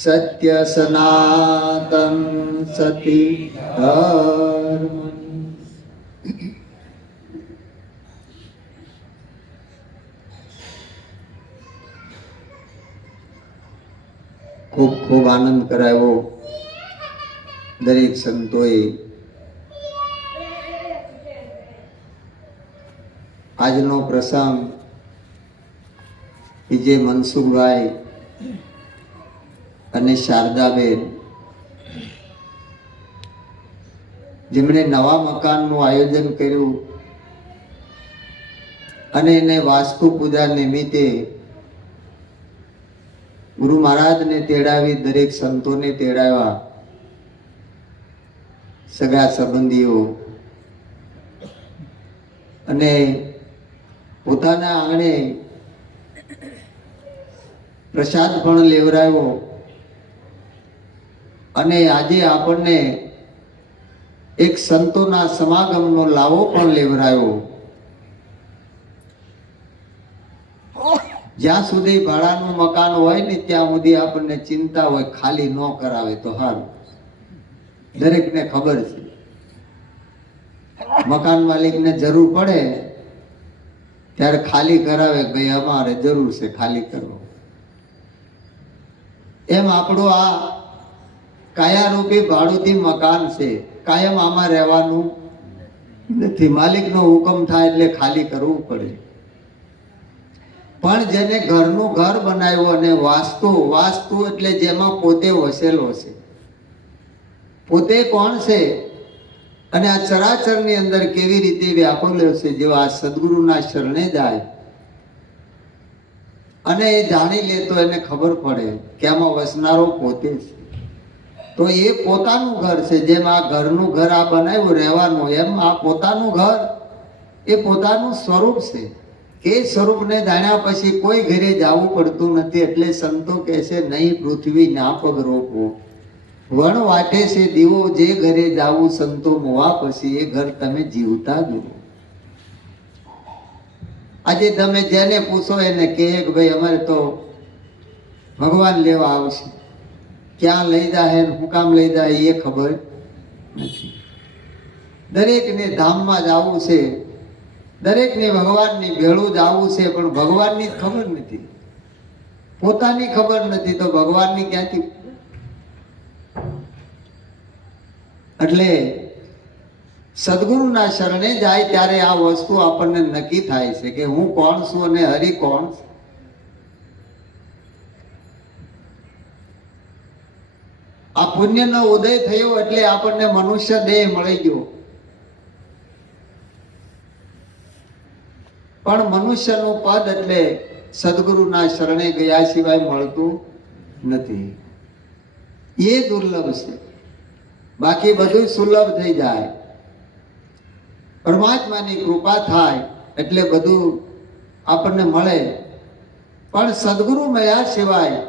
સત્ય સનાતન સતી ધર્મ. ખૂબ ખૂબ આનંદ કરાવ્યો દરેક સંતોએ. આજનો પ્રસંગ વિજય મનસુખભાઈ અને શારદાબેન, જેમણે નવા મકાનનું આયોજન કર્યું અને એને વાસ્તુ પૂજા નિમિત્તે ગુરુ મહારાજને તેડાવી, દરેક સંતોને તેડાવ્યા, સગા સંબંધીઓ, અને પોતાના આંગણે પ્રસાદ પણ લેવરાવ્યો. અને આજે આપણને એક સંતોના સમાગમનો લાવો પણ લેવરાયો. જ્યાં સુધી ભાડાનું મકાન હોય ને ત્યાં સુધી આપણને ચિંતા હોય, ખાલી ન કરાવે તો સારું. દરેકને ખબર છે, મકાન માલિકને જરૂર પડે ત્યારે ખાલી કરાવે, ભાઈ અમારે જરૂર છે ખાલી કરવો. એમ આપણું આ કાયારૂપી ભાડુતી મકાન છે, કાયમ આમાં રહેવાનું નથી. માલિકનો હુકમ થાય એટલે ખાલી કરવું પડે. પણ જેને ઘરનું ઘર બનાવ્યું અને વાસ્તુ એટલે જેમાં પોતે વસેલો છે, પોતે કોણ છે અને આ ચરાચરની અંદર કેવી રીતે વ્યાપેલો છે, જેવો આ સદગુરુના શરણે જાય અને એ જાણી લે તો એને ખબર પડે કે આમાં વસનારો પોતે છે. તો એ પોતાનું ઘર છે. જેમ આ ઘરનું ઘર આ બનાવ્યું રહેવાનું, એમ આ પોતાનું ઘર એ પોતાનું સ્વરૂપ છે. એ સ્વરૂપને જાણ્યા પછી કોઈ ઘરે જવું પડતું નથી. એટલે સંતો કહે છે, નહીં પૃથ્વી ના પગ રોપવો, વણ વાટે છે દીવો, જે ઘરે જાવું સંતો મોવા પછી એ ઘર તમે જીવતા જુઓ. આજે તમે જેને પૂછો એને કહે કે ભાઈ અમારે તો ભગવાન લેવા આવશે, ક્યાં લઈ જાય, શું કામ લઈ જાય એ ખબર નથી. દરેકને ધામમાં જવું છે, દરેકને ભગવાનની ભેળું જવું છે, પણ ભગવાનની ખબર નથી, પોતાની ખબર નથી, તો ભગવાનની ક્યાંથી? એટલે સદગુરુના શરણે જાય ત્યારે આ વસ્તુ આપણને નક્કી થાય છે કે હું કોણ છું અને હરિ કોણ છે. આ પુણ્યનો ઉદય થયો એટલે આપણને મનુષ્ય દેહ મળી ગયો. પણ મનુષ્યનું પદ એટલે સદગુરુના શરણે ગયા સિવાય મળતું નથી. એ દુર્લભ છે, બાકી બધું સુલભ થઈ જાય. પરમાત્માની કૃપા થાય એટલે બધું આપણને મળે. પણ સદગુરુ મળ્યા સિવાય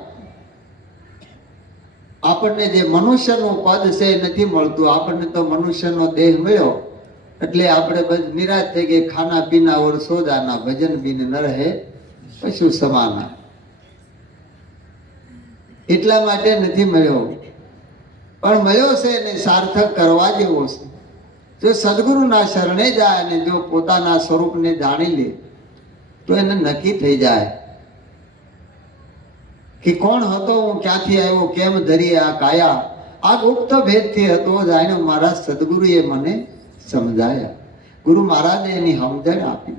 આપણને જે મનુષ્યનું પદ છે એ નથી મળતું. આપણને તો મનુષ્યનો દેહ મળ્યો એટલે આપણે બસ નિરાશ થઈ ગઈ. ખાના પીના ઓર સોજાના, ભજન બિન ન રહે પશુ સમાના. એટલા માટે નથી મળ્યો, પણ મળ્યો છે એને સાર્થક કરવા જેવો છે. જો સદગુરુના શરણે જાય અને જો પોતાના સ્વરૂપને જાણી લે તો એને નક્કી થઈ જાય કે કોણ હતો હું, ક્યાંથી આવ્યો, કેમ ધરી આ કાયા. આ ગુપ્ત ભેદથી હતો જાણ્યો, મારા સદગુરુએ મને સમજાયા. ગુરુ મહારાજે એની સમજણ આપી.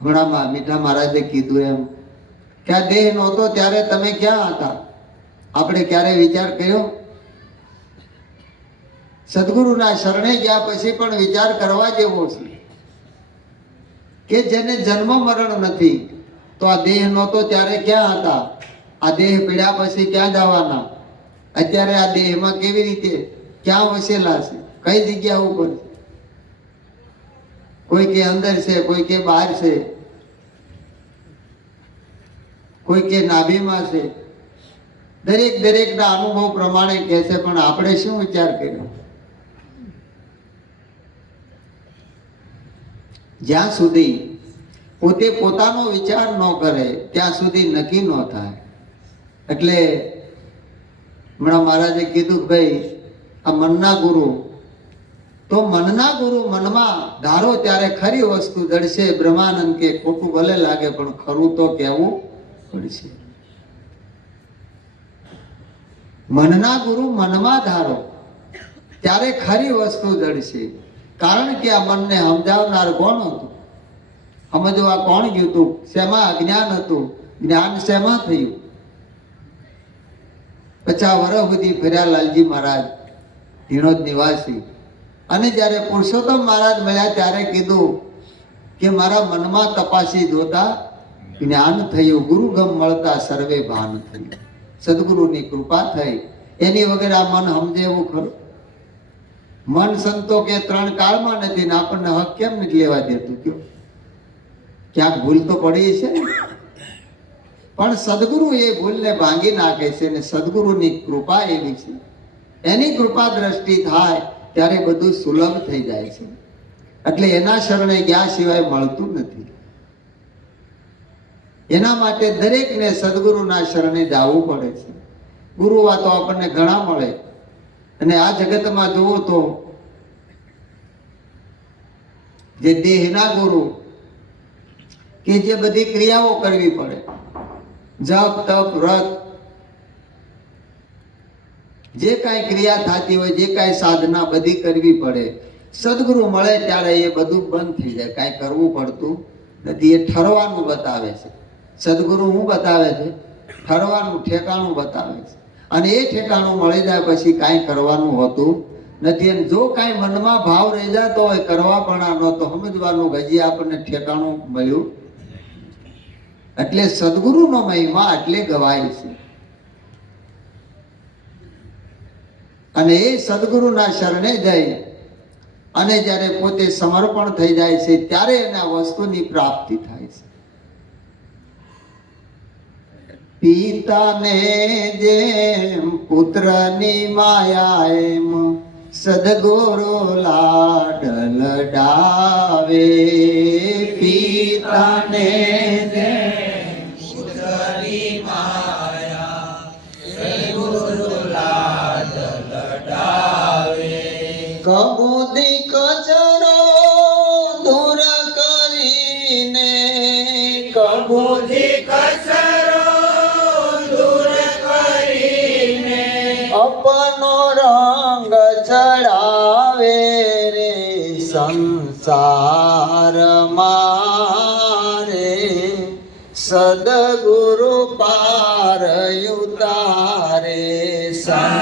હમણાં મીઠા મહારાજે કીધું એમ કે આ દેહ નહોતો ત્યારે તમે ક્યાં હતા? આપણે ક્યારે વિચાર કર્યો? સદગુરુના શરણે ગયા પછી પણ વિચાર કરવા જેવો છે કે જેને જન્મ મરણ નથી, તો આ દેહ નહોતો ત્યારે ક્યાં હતા? આ દેહ પીડ્યા પછી ક્યાં જવાના? અત્યારે આ દેહમાં કેવી રીતે ક્યાં વસેલા છે, કઈ જગ્યા ઉપર? કોઈ કે અંદર છે, કોઈ કે બહાર છે, કોઈ કે નાભીમાં છે. દરેકના અનુભવ પ્રમાણે કહે છે, પણ આપણે શું વિચાર કર્યો? જ્યાં સુધી પોતે પોતાનો વિચાર ન કરે ત્યાં સુધી નક્કી ન થાય. એટલે હમણાં મહારાજે કીધું કે ભાઈ આ મનના ગુરુ, તો મનના ગુરુ મનમાં ધારો ત્યારે ખરી વસ્તુ જડશે. બ્રહ્માનંદ કે ખોટું ભલે લાગે પણ ખરું તો કહેવું પડશે. મનના ગુરુ મનમાં ધારો ત્યારે ખરી વસ્તુ જડશે. કારણ કે આ મનને સમજાવનાર કોણ હતું? સમજવા કોણ ગયું હતું? શેમાં અજ્ઞાન હતું? જ્ઞાન શેમાં થયું? 50 વર્ષ સુધી ફર્યા લાલજી મહારાજ, ધીણોદ નિવાસી. અને જ્યારે પુરુષોત્તમ મહારાજ મળ્યા ત્યારે કીધું કે મારા મનમાં તપાસી જોતા જ્ઞાન થયું, ગુરુગમ મળતા સર્વે ભાન થયું. સદગુરુની કૃપા થઈ. એની વગર આ મન સમજે એવું ખરું? મન સંતો કે 3 કાળમાં નથી ને આપણને હક કેમ નથી લેવા દેતું? કયો ક્યાંક ભૂલ તો પડી છે. પણ સદગુરુ એ ભૂલને ભાંગી નાખે છે ને સદગુરુની કૃપા એવી છે, એની કૃપા દ્રષ્ટિ થાય ત્યારે બધું સુલભ થઈ જાય છે. એટલે એના શરણે ગયા સિવાય મળતું નથી. એના માટે દરેકને સદગુરુના શરણે જવું પડે છે. ગુરુવા તો આપણને ઘણા મળે, અને આ જગતમાં જુઓ તો જે દેહના ગુરુ કે જે બધી ક્રિયાઓ કરવી પડે, જપ તપ વ્રત, જે કાંઈ ક્રિયા થતી હોય, જે કાંઈ સાધના બધી કરવી પડે, સદગુરુ મળે ત્યારે એ બધું બંધ થઈ જાય. કાંઈ કરવું પડતું નથી. એ ઠરવાનું બતાવે છે. સદગુરુ શું બતાવે છે? ઠરવાનું, ઠેકાણું બતાવે છે. અને એ ઠેકાણું મળી જાય પછી કાંઈ કરવાનું હોતું નથી. અને જો કાંઈ મનમાં ભાવ રહી જતો હોય કરવા પણ તો સમજવાનું હજી આપણને ઠેકાણું મળ્યું. એટલે સદગુરુનો મહિમા એટલે ગવાય છે. અને એ સદગુરુના શરણે જઈ અને જ્યારે પોતે સમર્પણ થઈ જાય છે ત્યારે એને આ વસ્તુની પ્રાપ્તિ થાય છે. પિતાને જેમ પુત્રની માયા એમ સદગુરુ લાડ લડાવે. પિતાને જેમ પુત્રની માયા સદગુરુ લાડ લડાવે. કબૂદી કચરો દૂર કરીને, કબૂદી અપનો રંગ ચડાવે રે સંસારમાં રે. સદગુરુ પાર ઉતારે સંસારમાં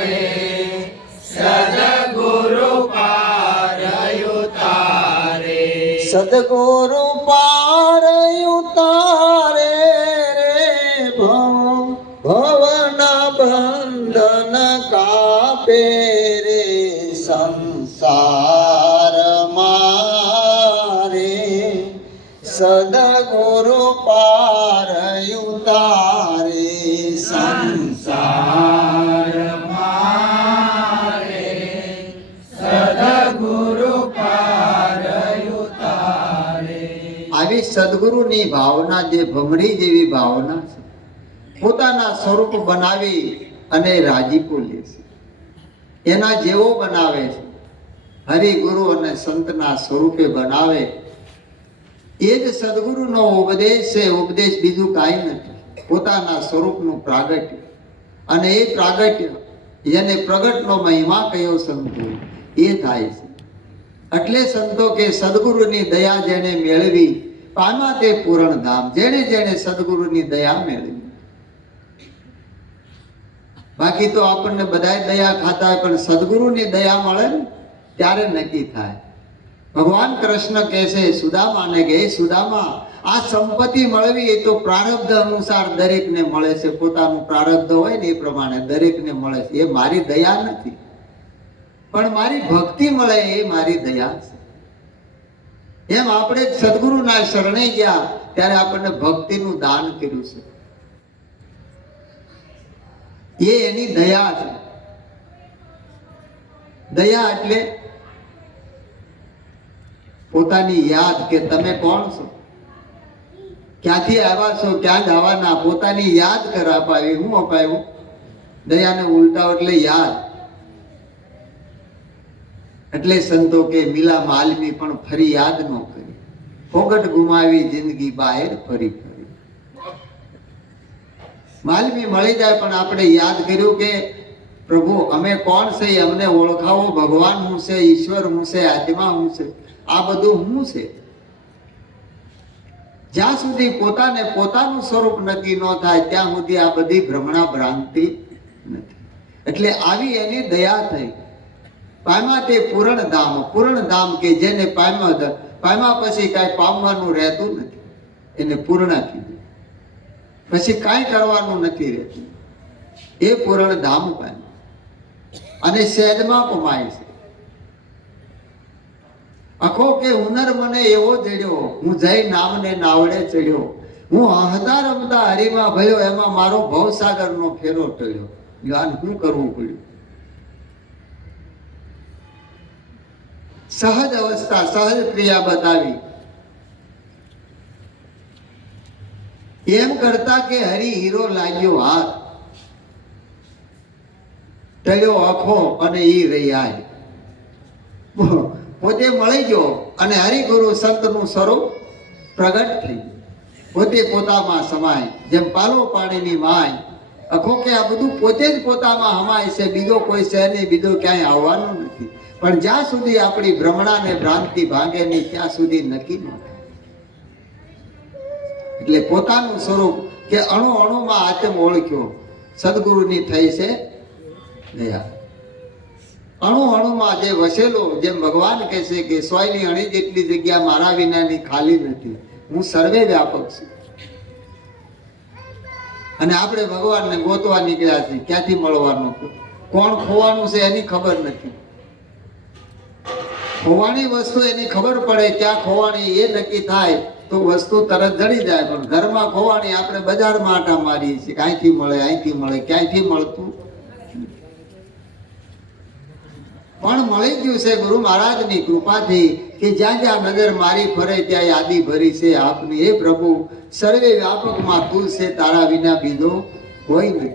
રે. સદગુરુ પાર ઉતારે. સદગુરુ પાર ઉતારે ભવના બંધન કાપે રે સંસારમાં રે. સદગુરુ પાર ઉતારે સંસારમાં રે. સદગુરુ પાર ઉતારે. આવી સદગુરુની ભાવના જે ભમરી જેવી ભાવના છે, પોતાના સ્વરૂપ બનાવી અને રાજીપો લે છે, એના જેવો બનાવે છે. હરિગુરુ અને સંતના સ્વરૂપે બનાવે એ જ સદગુરુનો ઉપદેશ છે. ઉપદેશ બીજું કાંઈ નથી, પોતાના સ્વરૂપનું પ્રાગટ્ય. અને એ પ્રાગટ્ય જેને પ્રગટનો મહિમા કયો સંતો એ થાય છે. એટલે સંતો કે સદગુરુની દયા જેને મેળવી પામ્યા તે પૂરણ ધામ. જેને જેને સદગુરુની દયા મેળવી. બાકી તો આપણને બધાય દયા ખાતા હોય, પણ સદગુરુની દયા મળે ને ત્યારે નક્કી થાય. ભગવાન કૃષ્ણ કહે છે સુદામાને કે સુદામા, આ સંપત્તિ મળવી એ તો પ્રારબ્ધ અનુસાર દરેકને મળે છે. પોતાનું પ્રારબ્ધ હોય ને એ પ્રમાણે દરેકને મળે છે. એ મારી દયા નથી, પણ મારી ભક્તિ મળે એ મારી દયા છે. એમ આપણે સદગુરુના શરણે ગયા ત્યારે આપણને ભક્તિનું દાન કર્યું છે. એ એની દયા છે. દયા એટલે પોતાની યાદ કે તમે કોણ છો, ક્યાંથી આવ્યા છો, ક્યાં જવાના, પોતાની યાદ કર અપાવી. હું અપાયું? દયાને ઉલટાવ એટલે યાદ. એટલે સંતો કે મિલા માલવી પણ ફરી યાદ ન કરી, ફોગટ ગુમાવી જિંદગી બહાર ફરી ફરી. માલવી મળી જાય પણ આપણે યાદ કર્યું કે પ્રભુ અમે કોણ છે, અમને ઓળખાવો. ભગવાન હું છે, ઈશ્વર હું છે, આત્મા હું છે, આ બધું હું છે. જ્યાં સુધી પોતાને પોતાનું સ્વરૂપ નક્કી ન થાય ત્યાં સુધી આ બધી ભ્રમણા ભ્રાંતિ નથી. એટલે આવી એની દયા થઈ. પામ્યા તે પૂર્ણ ધામ. પૂર્ણ ધામ કે જેને પામ્યા પછી કાંઈ પામવાનું રહેતું નથી, એને પૂર્ણ કીધું. પછી કાંઈ કરવાનું નથી રહેતું, એ પૂર્ણ ધામ પામ્યું. અને સહેજમાં પમાય છે. અખો કે હુનર મને એવો જડ્યો, હું જય નામને નાવડે ચડ્યો. હું હદા રમતા હરીમાં ભયો, એમાં મારો ભવસાગરનો ફેરો ટળ્યો. યાર શું કરવું પડ્યું? સહજ અવસ્થા, સહજ ક્રિયા બતાવી. એમ કરતા કે હરી હીરો લાગ્યો હાથ, ટળ્યો અખો અને ઈ રહ્યા. પોતે મળી ગયો અને હરિગુરુ સંતનું સ્વરૂપ પ્રગટ થઈ. પોતે પોતામાં સમાય, જેમ પાલો પાણીની માય. અખો કે આ બધું પોતે જ પોતામાં હમાય છે, બીજો કોઈ છે નહીં, બીજો ક્યાંય આવવાનું નથી. પણ જ્યાં સુધી આપણી ભ્રમણા ને ભ્રાંતિ ભાંગે નહીં ત્યાં સુધી નક્કી ન થાય. એટલે પોતાનું સ્વરૂપ કે અણુ અણુમાં આત્મ ઓળખ્યો. સદગુરુની થઈ છે દયા. અણુ અણુમાં જે વસેલો, જેમ ભગવાન કહે છે કે સોયની અણી જેટલી જગ્યા મારા વિનાની ખાલી નથી, હું સર્વે વ્યાપક છું. અને આપણે ભગવાનને ગોતવા નીકળ્યા છીએ, ક્યાંથી મળવાનું, કોણ ખોવાનું છે એની ખબર નથી. ખોવાની વસ્તુ એની ખબર પડે, ક્યાં ખોવાની એ નક્કી થાય તો વસ્તુ તરત જડી જાય. પણ ઘરમાં ખોવાની આપણે બજારમાં આટા મારીએ છીએ, અહીંથી મળે, અહીંથી મળે, ક્યાંયથી મળતું પણ મળી ગયું છે ગુરુ મહારાજની કૃપાથી કે જ્યાં જ્યાં નજર મારી ફરે ત્યાં યાદી ભરી છે આપની. હે પ્રભુ, સર્વે વ્યાપકમાં તું છે, તારા વિના બીજો કોઈ નથી.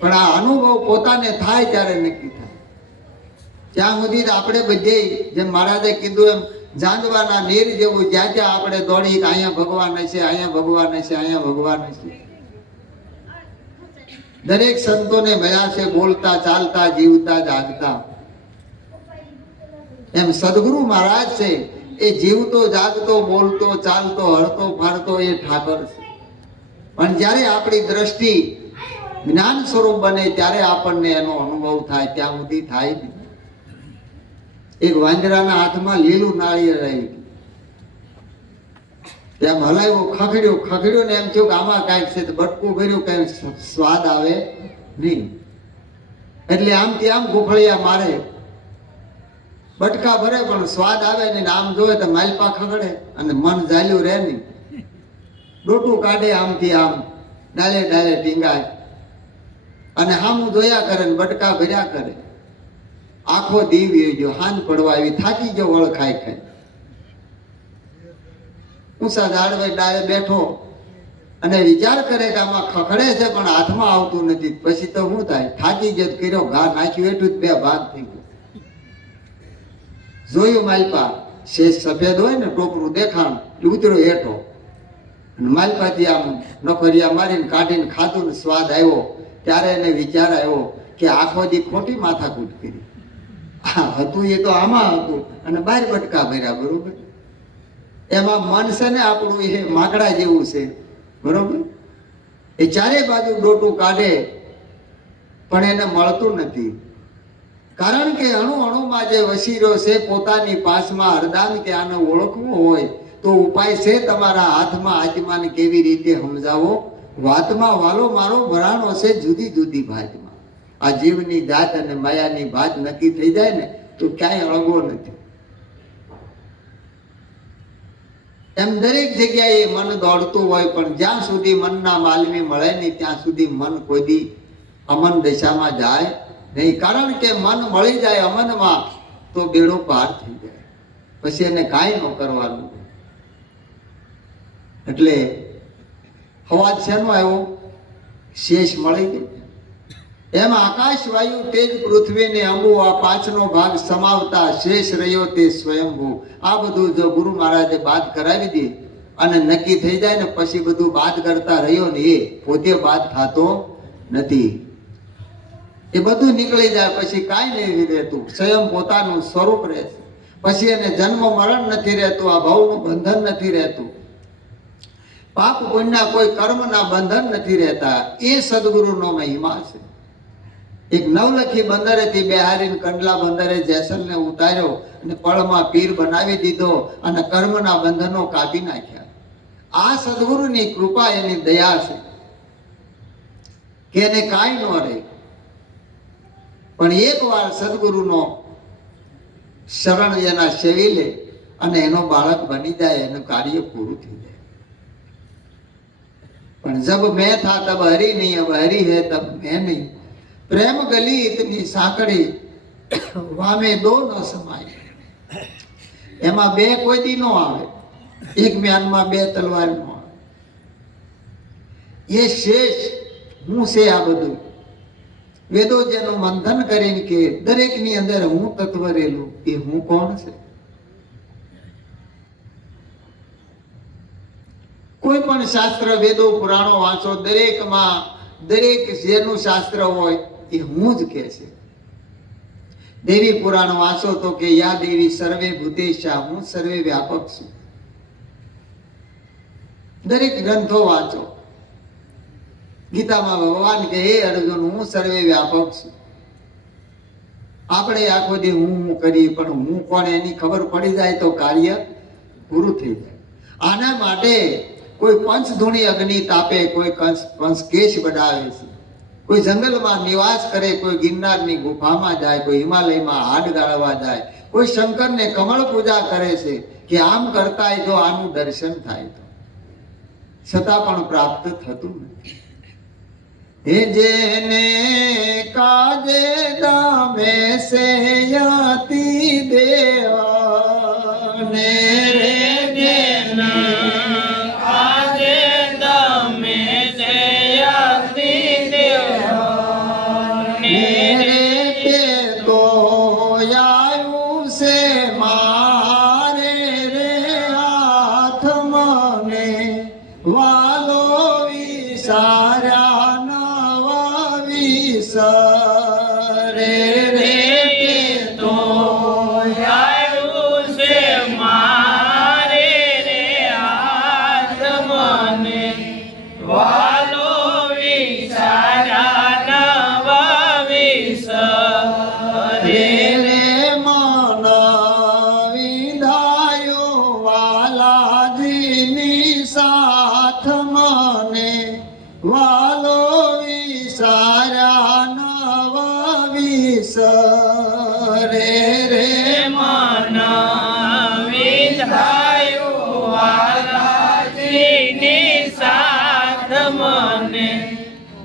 પણ આ અનુભવ પોતાને થાય ત્યારે નક્કી થાય. ત્યાં સુધી આપણે બધે જેમ મહારાજે કીધું એમ જાંજવાના નીર જેવું જ્યાં જ્યાં આપણે દોડી અહીંયા ભગવાન છે, અહીંયા ભગવાન છે, અહીંયા ભગવાન છે. દરેક સંતોને મળ્યા છે બોલતા, ચાલતા, જીવતા, જાગતા. એમ સદગુરુ મહારાજ છે એ જીવતો, જાગતો, બોલતો, ચાલતો, હરતો, ફરતો એ ઠાકર છે. પણ જ્યારે આપણી દ્રષ્ટિ જ્ઞાન સ્વરૂપ બને ત્યારે આપણને એનો અનુભવ થાય, ત્યાં સુધી થાય નહીં. એક વાંદરાના હાથમાં લીલું નાળિયેર આવી ગયું, એમ હલાવ્યો, ખખડ્યો ને એમ થયું કે આમાં કાંઈક છે. બટકું ભર્યું, કઈ સ્વાદ આવે નહીં. એટલે આમથી આમ ગોખળિયા મારે, બટકા ભરે પણ સ્વાદ આવે ને. આમ જોવે તો માલપા ખગડે અને મન ઝાલ્યું રહે નહીં. ડોટું કાઢે આમથી આમ, ડાલે ડાલે ટીંગાય અને હામું જોયા કરે ને બટકા ભર્યા કરે. આખો દીવી ગયો, હાંજ પડવા આવી, થાકી ગયો વળ ખાઈ ખાઈ. ઊંચા ઝાડવે ડાળે બેઠો અને વિચાર કરે કે આમાં ખખડે છે પણ હાથમાં આવતું નથી. પછી તો શું થાય, થાકી ગયો, કર્યો ઘા, નાખ્યું એટલું જ બે ભાગ થઈ ગયો. જોયું માલપા, શેષ સફેદ હોય ને ટોપરું દેખાણ, ઉતર્યો હેઠો અને માલપાથી આમ નખરિયા મારીને કાઢીને ખાધું ને સ્વાદ આવ્યો. ત્યારે એને વિચાર આવ્યો કે આખો દી ખોટી માથાકૂટ કરી. હતું એ તો આમાં હતું અને 12 બટકા ભર્યા. બરોબર, એમાં મન છે ને આપણું એ માકડા જેવું છે. બરોબર, એ ચારે બાજુ ડોટું કાઢે પણ એને મળતું નથી. કારણ કે અણુ અણુમાં જે વસી રહ્યો છે પોતાની પાસમાં હરદાન કે આને ઓળખવું હોય તો ઉપાય છે તમારા હાથમાં. આત્માને કેવી રીતે સમજાવો? વાતમાં વાલો મારો ભરાણો છે જુદી જુદી ભાતમાં. આ જીવની જાત અને માયાની ભાત નક્કી થઈ જાય ને તો ક્યાંય અળગો નથી. એમ દરેક જગ્યાએ મન દોડતું હોય પણ જ્યાં સુધી મનના માલવી મળે નહીં ત્યાં સુધી મન કોઈ દી અમન દિશામાં જાય નહીં. કારણ કે મન મળી જાય અમનમાં તો બેડો પાર થઈ જાય, પછી એને કાંઈ ન કરવાનું. એટલે અવાજ શેનો આવ્યો? શેષ મળી ગઈ. એમ આકાશ, વાયુ, તેજ, પૃથ્વી ને અંબુ આ પાંચનો ભાગ સમાવતા શેષ રહ્યો તે સ્વયંભૂ. આ બધું જો ગુરુ મહારાજે બાદ કરાવી દે અને નક્કી થઈ જાય ને પછી બધું બાદ કરતા રહ્યો ને એ પોતે બાદ થતો નથી. એ બધું નીકળી જાય પછી કાંઈ નહીં રહેતું, સ્વયં પોતાનું સ્વરૂપ રહે છે. પછી એને જન્મ મરણ નથી રહેતું, આ ભવનું બંધન નથી રહેતું, પાપ પુણ્યના કોઈ કર્મના બંધન નથી રહેતા. એ સદગુરુનો મહિમા છે. એક નવલખી બંદરેથી બિહારીને કંડલા બંદરે જેસલને ઉતાર્યો અને પળમાં પીર બનાવી દીધો અને કર્મના બંધનો કાપી નાખ્યા. આ સદગુરુની કૃપા, એની દયા છે કે એને કાંઈ ન રહે. પણ એક વાર સદગુરુનો શરણ એના સેવી લે અને એનો બાળક બની જાય, એનું કાર્ય પૂરું થઈ જાય. પણ જબ મેં થા તબ હરી નહીં, અબ હરી હૈ તબ મેં નહીં. પ્રેમ ગલી ઇતની સાંકડી, વામે દો ન સમાય. એમાં બે કોઈ દી નો આવે, એક મ્યાનમાં બે તલવાર નો આવે. એ શેષ હું છે. આ બધું વેદો જેનું મંથન કરીને કે દરેકની અંદર હું તત્વ રહેલું, એ હું કોણ છે? કોઈ પણ શાસ્ત્ર, વેદો, પુરાણો વાંચો, દરેકમાં દરેક જેનું શાસ્ત્ર હોય એ હું જ કે છે. દેવી પુરાણ વાંચો તો કે યા દેવી સર્વે ભૂતેશા, હું સર્વે વ્યાપક છું. દરેક ગ્રંથો વાંચો. ગીતામાં ભગવાન કે હે અર્જુન, હું સર્વે વ્યાપક છું. આપણે આખો દી હું કરી, પણ હું કોણ એની ખબર પડી જાય તો કાર્ય પૂરું થઈ જાય. આના માટે કોઈ પંચધૂણી અગ્નિ તાપે, કોઈ પંચકેશ બનાવે છે, કોઈ જંગલમાં નિવાસ કરે, કોઈ ગિરનારની ગુફામાં જાય, કોઈ હિમાલયમાં હાડ ગાળવા જાય, કોઈ શંકરને કમળ પૂજા કરે છે કે આમ કરતા જો આનું દર્શન થાય તો, છતાં પણ પ્રાપ્ત થતું નથી. હે જેને કાજે દામે સે યતિ દેવાને રે જેના કાજે દામે સે યતિ દેવાને રે તે તો આયુ સે મારે રે હાથ મને વાલો વિસાર્યા સરે રે તે તો આયુ છે મારે રે હાથ મને વાલો વિચાર્યા નવા વિસરે રે મન વિધાયો વાલાજીની સાથ મને વાલો સરે રે મન વિધાયો વાલાજીની સાથ મને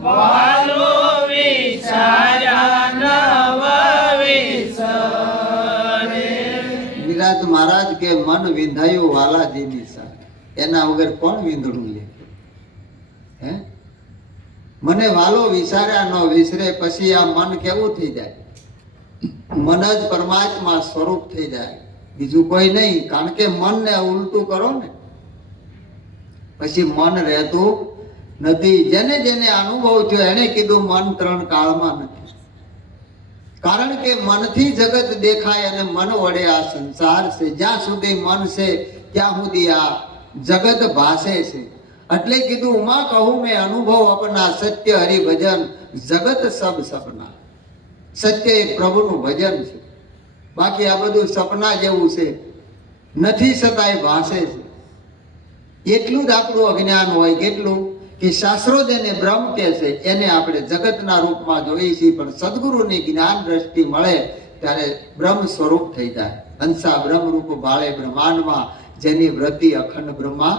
વાલો વિચાર્યા નવા વિસરે. વિરાજ મહારાજ કે મન વિંધાયું વાલાજીની સાથ, એના વગર કોણ વિંધણું લે? હે, મને વાલો વિચાર્યા ન વિસરે. પછી આ મન કેવું થઈ જાય? મન જ પરમાત્મા સ્વરૂપ થઈ જાય, બીજું કોઈ નહીં. કારણ કે મનને ઉલટું કરો ને પછી મન રહેતું નથી. જેને જેને અનુભવ થયો એને કીધું મન ત્રણ કાળમાં નથી. કારણ કે મનથી જગત દેખાય અને મન વડે આ સંસાર છે. જ્યાં સુધી મન છે ત્યાં સુધી આ જગત ભાસે છે. એટલે કીધું ઉમા કહું મેં અનુભવ અપના, સત્ય હરિભજન જગત સબ સપના. સત્ય એ પ્રભુનું ભજન છે, બાકી આ બધું સપના જેવું છે, નથી છતાંય ભાસે છે. એટલું જ આપણું અજ્ઞાન હોય. કેટલું કે શાસ્ત્રો જેને બ્રહ્મ કહે છે એને આપણે જગતના રૂપમાં જોઈએ છીએ, પણ સદગુરુની જ્ઞાન દ્રષ્ટિ મળે ત્યારે બ્રહ્મ સ્વરૂપ થઈ જાય. હંસા બ્રહ્મ રૂપ ભાળે બ્રહ્માંડમાં, જેની વૃત્તિ અખંડ બ્રહ્મા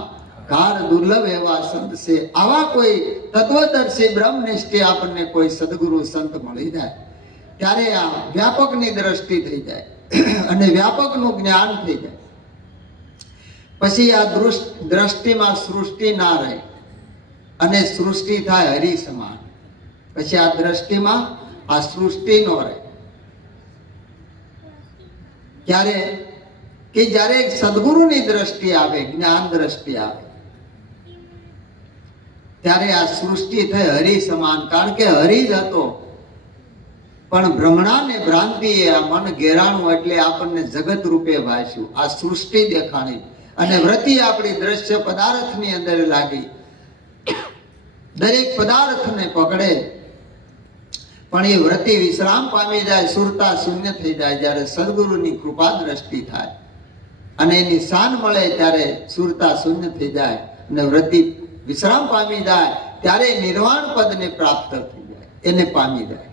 કાર. દુર્લભ એવા સંત છે. આવા કોઈ તત્વદર્શી બ્રહ્મનિષ્ઠ આપણને કોઈ સદગુરુ સંત મળી જાય ત્યારે આ વ્યાપકની દ્રષ્ટિ થઈ જાય અને વ્યાપકનું જ્ઞાન થઈ જાય. પછી આ દ્રષ્ટિમાં સૃષ્ટિ ના રહે. અને સૃષ્ટિ થાય હરિ સમાન. પછી આ દ્રષ્ટિમાં આ સૃષ્ટિ નો રહે. ક્યારે કે જ્યારે સદગુરુની દ્રષ્ટિ આવે, જ્ઞાન દ્રષ્ટિ આવે, ત્યારે આ સૃષ્ટિ થઈ હરિ સમાન. કારણ કે હરિ જ હતો, પણ ભ્રમણા ને ભ્રાંતિએ આ મન ઘેરાણું એટલે આપણને જગત રૂપે ભાષ્યું. આ સૃષ્ટિ દેખાણી અને વૃત્તિ આપણી દ્રશ્ય પદાર્થની અંદર લાગી. દરેક પદાર્થને પકડે, પણ એ વૃત્તિ વિશ્રામ પામી જાય, સુરતા શૂન્ય થઈ જાય. જ્યારે સદગુરુની કૃપા દ્રષ્ટિ થાય અને એની શાન મળે, ત્યારે સુરતા શૂન્ય થઈ જાય અને વૃત્તિ વિશ્રામ પામી જાય, ત્યારે નિર્વાણ પદને પ્રાપ્ત થઈ જાય, એને પામી જાય.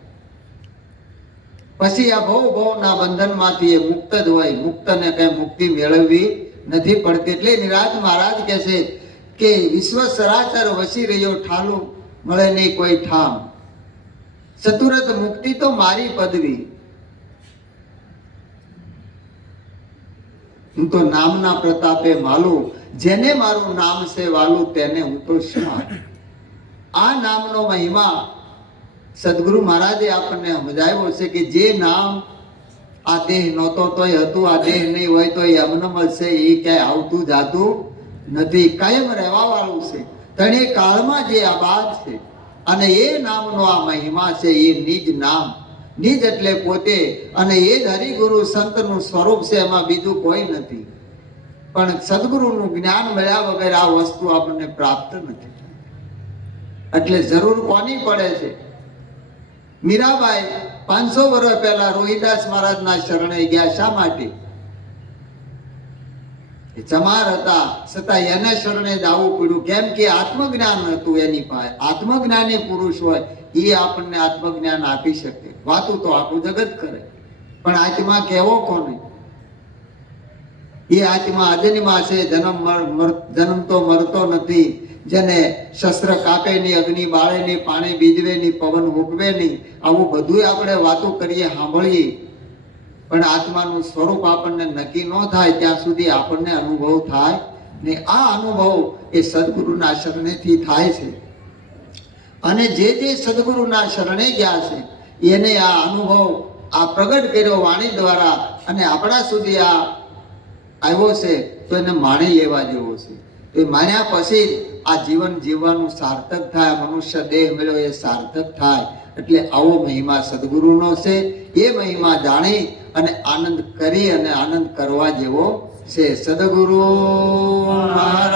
પછી આ ભવના બંધનમાંથી એ મુક્ત જ હોય. મુક્તને કઈ મુક્તિ મેળવવી નથી પડતી. એટલે નિરાજ મહારાજ કહે છે કે વિશ્વ સરાચર વસી રહ્યો, ઠાલું મળે નહીં કોઈ ઠામ. ચતુરત મુક્તિ તો મારી પદવી, હું તો નામના પ્રતાપે માલું. જેને મારું નામ છે વાલું, તેને હું તો શું આપું. આ નામનો મહિમા સદગુરુ મહારાજે આપણને સમજાવ્યો છે કે જે નામ આ દેહ નહોતો તોય હતું, આ દેહ નહીં હોય તો એ અમનમ છે, એ ક્યાંય આવતું જાતું નથી, કાયમ રહેવા વાળું છે. તણે કાળમાં જે આબાદ છે અને એ નામનો આ મહિમા છે. એ નિજ નામ, નિજ એટલે પોતે, અને એ જ હરિગુરુ સંતનું સ્વરૂપ છે, એમાં બીજું કોઈ નથી. પણ સદગુરુનું જ્ઞાન મળ્યા વગર આ વસ્તુ આપણને પ્રાપ્ત નથી. એટલે જરૂર કોની પડે છે? મીરાબાઈ 500 વર્ષ પહેલા રોહિદાસ મહારાજના શરણે ગયા. શા માટે? ચમાર હતા, છતાં એના શરણે જ આવવું પડ્યું. કેમ કે આત્મજ્ઞાન હતું એની પાસે. આત્મજ્ઞાની પુરુષ હોય એ આપણને આત્મજ્ઞાન આપી શકે. વાતું તો આખું જગત કરે, પણ આત્મા કેવો કોને? એ આત્મા અજન્મા છે, જન્મ તો મરતો નથી. જેને શસ્ત્ર કાપે નહીં, અગ્નિ બાળે નહીં, પાણી બીજવે નહીં, પવન ઉગવે નહીં. આવું બધું આપણે વાતો કરીએ, સાંભળીએ, પણ આત્માનું સ્વરૂપ આપણને નક્કી ન થાય ત્યાં સુધી આપણને અનુભવ થાય ને. આ અનુભવ એ સદગુરુના શરણેથી થાય છે. અને જે સદગુરુના શરણે ગયા છે એને આ અનુભવ આ પ્રગટ કર્યો વાણી દ્વારા, અને આપણા સુધી આ આવ્યો છે, તો એને માણી લેવા જેવો છે. એ માન્યા પછી આ જીવન જીવવાનું સાર્થક થાય. મનુષ્ય દેહ મળ્યો એ સાર્થક થાય. એટલે આવો મહિમા સદગુરુનો છે. એ મહિમા જાણી અને આનંદ કરી અને આનંદ કરવા જેવો છે. સદગુરુ મહારાજ